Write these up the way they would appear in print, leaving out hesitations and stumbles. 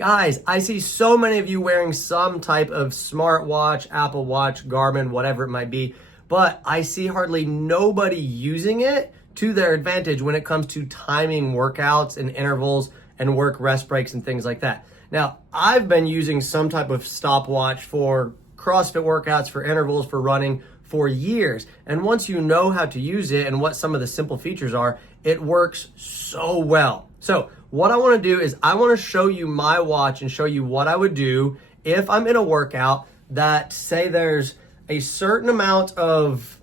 Guys, I see so many of you wearing some type of smartwatch, Apple Watch, Garmin, whatever it might be, but I see hardly nobody using it to their advantage when it comes to timing workouts and intervals and work rest breaks and things like that. Now, I've been using some type of stopwatch for CrossFit workouts, for intervals, for running for years. And once you know how to use it and what some of the simple features are, it works so well. So what I want to do is I want to show you my watch and show you what I would do if I'm in a workout that, say there's a certain amount of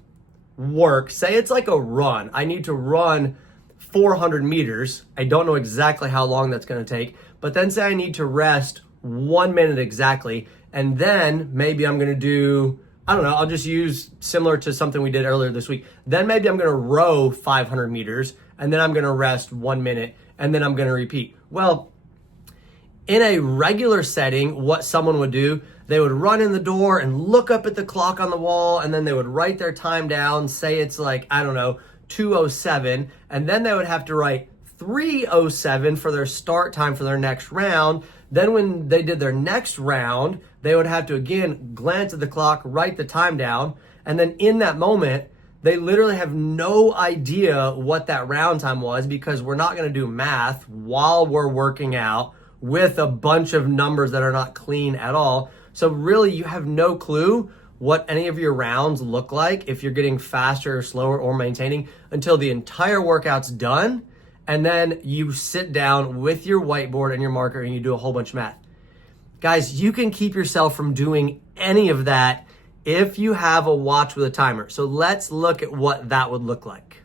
work, say it's like a run. I need to run 400 meters. I don't know exactly how long that's going to take, but then say I need to rest 1 minute exactly. And then maybe I'm going to do, I don't know, I'll just use similar to something we did earlier this week. Then maybe I'm going to row 500 meters and then I'm going to rest 1 minute and then I'm going to repeat. Well, in a regular setting, what someone would do, they would run in the door and look up at the clock on the wall, and then they would write their time down, say it's like, I don't know, 2:07, and then they would have to write 3:07 for their start time for their next round. Then when they did their next round, they would have to again glance at the clock, write the time down, and then in that moment, they literally have no idea what that round time was because we're not going to do math while we're working out with a bunch of numbers that are not clean at all. So really you have no clue what any of your rounds look like if you're getting faster or slower or maintaining until the entire workout's done. And then you sit down with your whiteboard and your marker and you do a whole bunch of math. Guys, you can keep yourself from doing any of that if you have a watch with a timer. So let's look at what that would look like.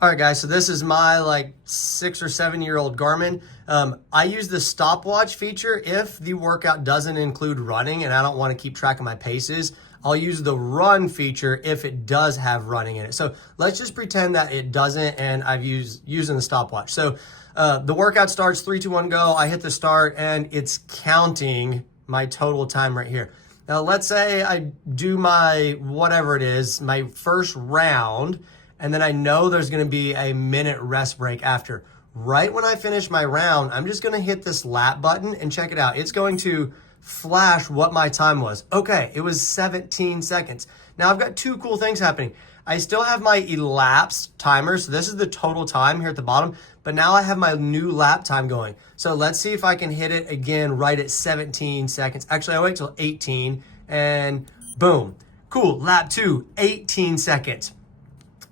All right, guys, so this is my like 6 or 7 year old Garmin. I use the stopwatch feature if the workout doesn't include running and I don't want to keep track of my paces. I'll use the run feature if it does have running in it. So let's just pretend that it doesn't and I've using the stopwatch. So the workout starts, 3, 2, 1, go. I hit the start and it's counting my total time right here. Now, let's say I do my, whatever it is, my first round, and then I know there's gonna be a minute rest break after. Right when I finish my round, I'm just gonna hit this lap button and check it out. It's going to flash what my time was. Okay, it was 17 seconds. Now I've got two cool things happening. I still have my elapsed timer, so this is the total time here at the bottom, but now I have my new lap time going. So let's see if I can hit it again right at 17 seconds. Actually, I wait till 18 and boom. Cool, lap 2, 18 seconds.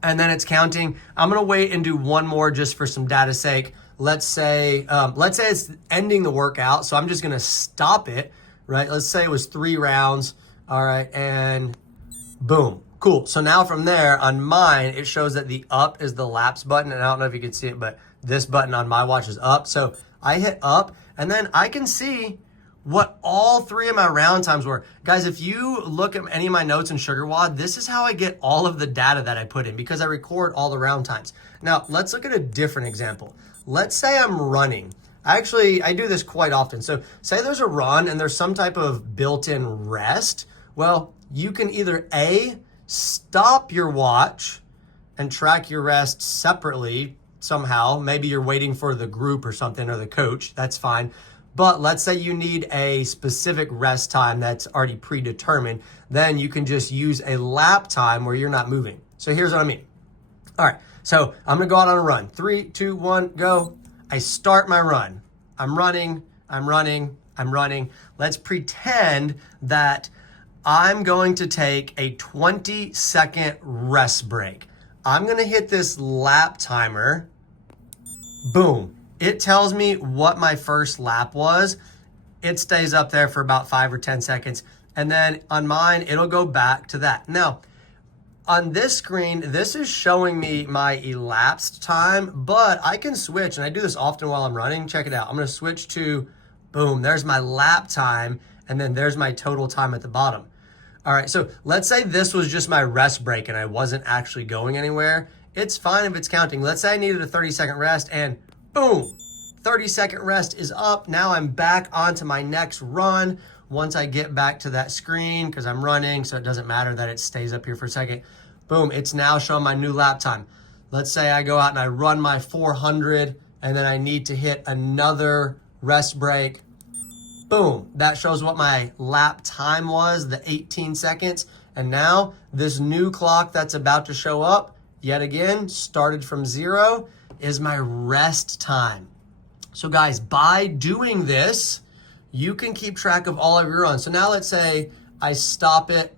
And then it's counting. I'm gonna wait and do one more just for some data's sake. Let's say it's ending the workout, so I'm just gonna stop it, right? Let's say it was 3 rounds, all right, and boom. Cool, so now from there, on mine, it shows that the up is the laps button, and I don't know if you can see it, but this button on my watch is up. So I hit up, and then I can see what all 3 of my round times were. Guys, if you look at any of my notes in SugarWOD, this is how I get all of the data that I put in because I record all the round times. Now, let's look at a different example. Let's say I'm running. I do this quite often. So say there's a run and there's some type of built-in rest. Well, you can either A, stop your watch and track your rest separately somehow. Maybe you're waiting for the group or something or the coach. That's fine. But let's say you need a specific rest time that's already predetermined. Then you can just use a lap time where you're not moving. So here's what I mean. All right, so I'm gonna go out on a run. 3, 2, 1, go. I start my run. I'm running. Let's pretend that I'm going to take a 20-second rest break. I'm gonna hit this lap timer. Boom. It tells me what my first lap was. It stays up there for about 5 or 10 seconds. And then on mine, it'll go back to that. Now, on this screen, this is showing me my elapsed time, but I can switch, and I do this often while I'm running. Check it out. I'm gonna switch to, boom, there's my lap time, and then there's my total time at the bottom. All right, so let's say this was just my rest break and I wasn't actually going anywhere. It's fine if it's counting. Let's say I needed a 30-second rest and boom, 30-second rest is up. Now I'm back onto my next run. Once I get back to that screen, because I'm running, so it doesn't matter that it stays up here for a second. Boom, it's now showing my new lap time. Let's say I go out and I run my 400 and then I need to hit another rest break. Boom, that shows what my lap time was, the 18 seconds. And now this new clock that's about to show up, yet again, started from 0, is my rest time. So guys, by doing this, you can keep track of all of your runs. So now let's say I stop it.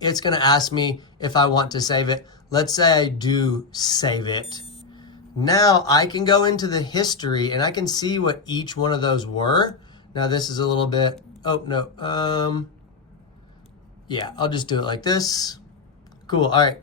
It's gonna ask me if I want to save it. Let's say I do save it. Now I can go into the history and I can see what each one of those were. Now this is a little bit, oh no, yeah, I'll just do it like this. Cool, all right,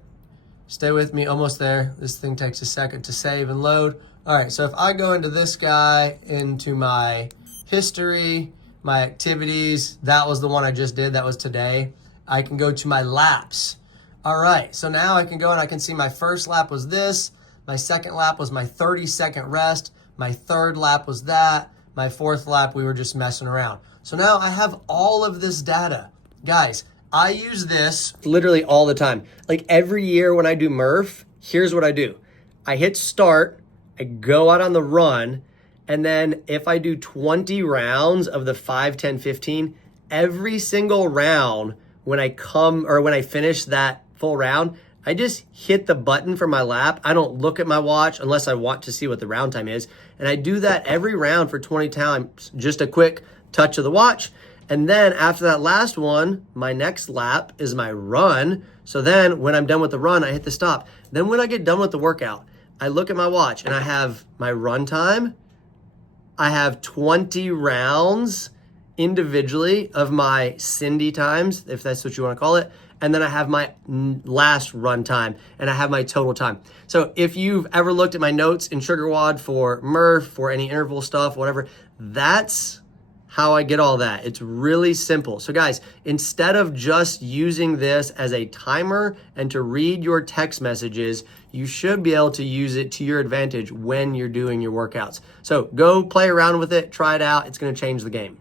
stay with me, almost there. This thing takes a second to save and load. All right, so if I go into this guy, into my history, my activities, that was the one I just did, that was today. I can go to my laps. All right, so now I can go and I can see my first lap was this, my second lap was my 30-second rest, my third lap was that, my fourth lap we were just messing around. So now I have all of this data. Guys, I use this literally all the time. Like every year when I do Murph, here's what I do. I hit start, I go out on the run, and then if I do 20 rounds of the 5, 10, 15, every single round when I finish that full round, I just hit the button for my lap. I don't look at my watch unless I want to see what the round time is. And I do that every round for 20 times, just a quick touch of the watch. And then after that last one, my next lap is my run. So then when I'm done with the run, I hit the stop. Then when I get done with the workout, I look at my watch and I have my run time. I have 20 rounds individually of my Cindy times, if that's what you want to call it. And then I have my last run time and I have my total time. So if you've ever looked at my notes in SugarWOD for Murph, for any interval stuff, whatever, that's how I get all that. It's really simple. So guys, instead of just using this as a timer and to read your text messages, you should be able to use it to your advantage when you're doing your workouts. So go play around with it, try it out. It's going to change the game.